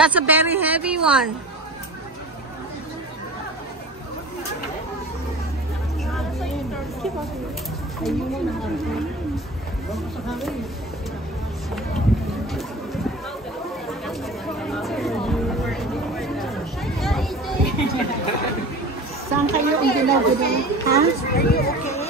That's a very heavy one. Saan kayo ang ginaw-ginaw? Ha? Are you okay?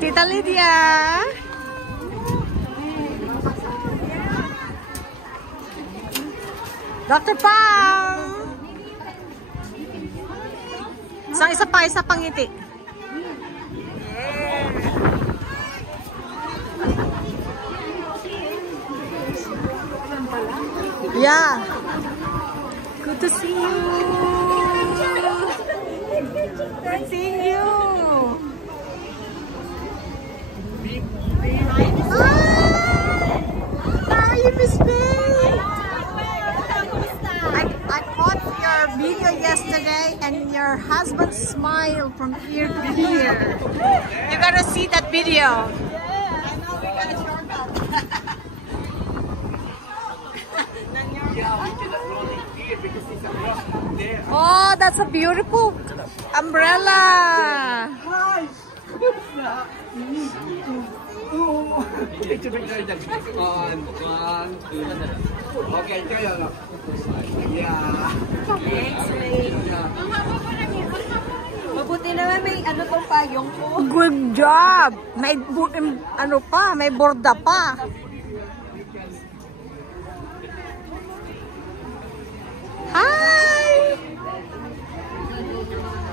Tita Lydia. Dr. Pang. Isa pang ngiti. Yeah. Good to see you. Good seeing you. Hi, you miss me. I caught your video yesterday and your husband smiled from ear to ear. You gotta see that video. Oh, that's a beautiful umbrella. Okay, kayo lang. Yeah. Mabuti naman may ano tong payong ko. Good job. May ano pa, may borda pa. Hi.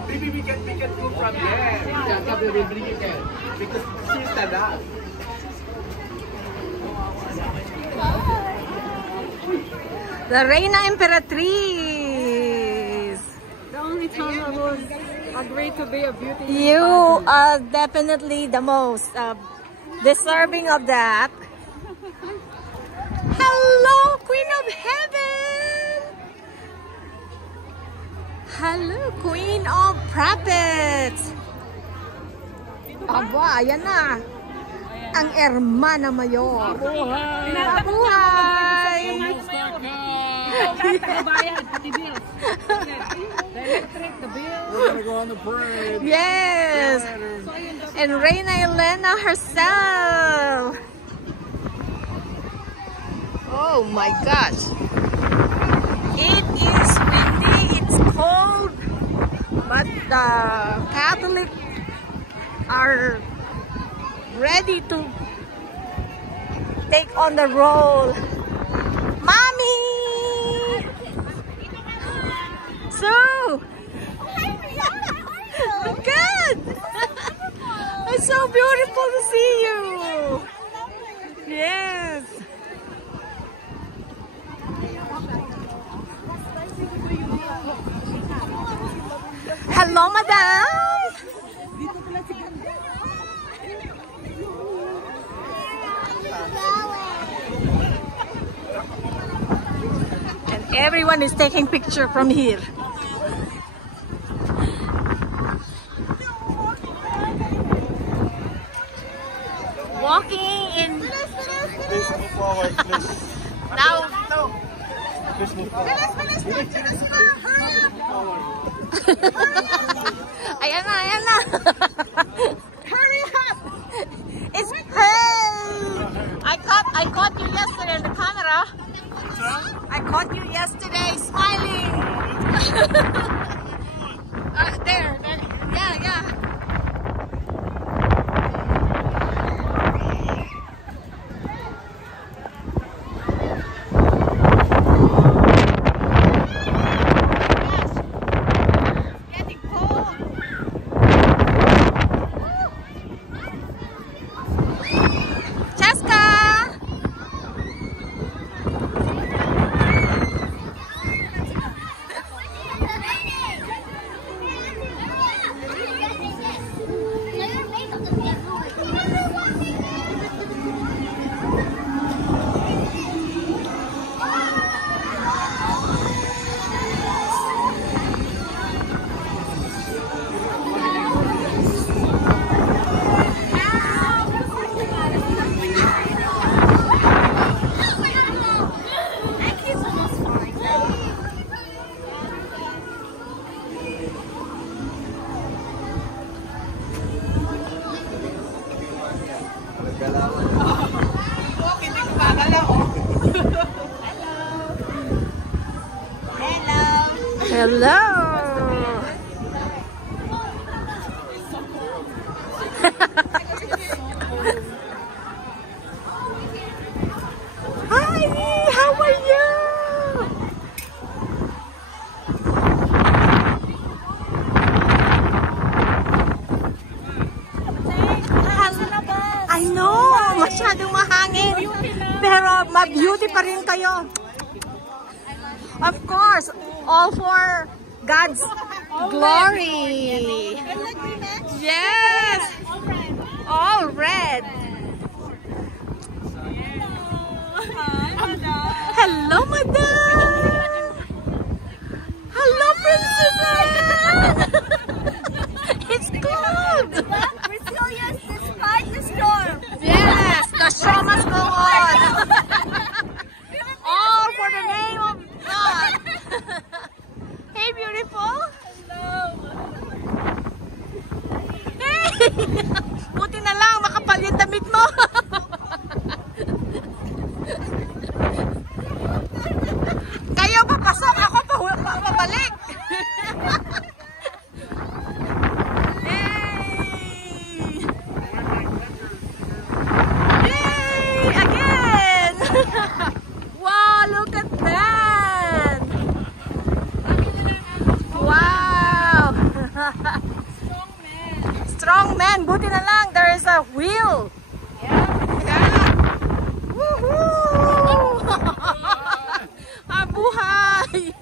Maybe we can go from there. Yeah, we will bring it there because she's the dog. The Reina Emperatriz. The only time I was agreed to be a beauty. You are definitely the most deserving of that. Hello, Queen of Heaven. Hello, Queen of Prophets. Aba, ayan na. Ang Hermana Mayor. Mabuhay! Yes! And Reina Elena herself. Oh my gosh. It is windy, it's cold, but the Catholics are ready to take on the role. Mommy! So, good! It's so beautiful to see you. Yes. Hello, madam. And everyone is taking picture from here. Walking in now. Ayan na, ayan na. Hurry up! It's hey! I caught you yesterday in the camera. I caught you yesterday smiling. There. Yeah. galawan. Hindi ko magalaw. Hello. Hi, how are you? I know, masyadong mahangin. Pero ma-beauty pa rin kayo. Of course, all for God's glory. Yes. All red. Hello, madam. Hello, princess. It's cold. Resilience despite the storm. Yes, the show must go on. All for the name of God. Hey, beautiful. Hey. Buti na lang, makapal yung damit mo. Kayo papasok, ako pabalik. Hey! Yay! Again! Wow, look at that! Wow! Strong man. Buti na lang, there is a wheel. Yeah. Woohoo! Mabuhay!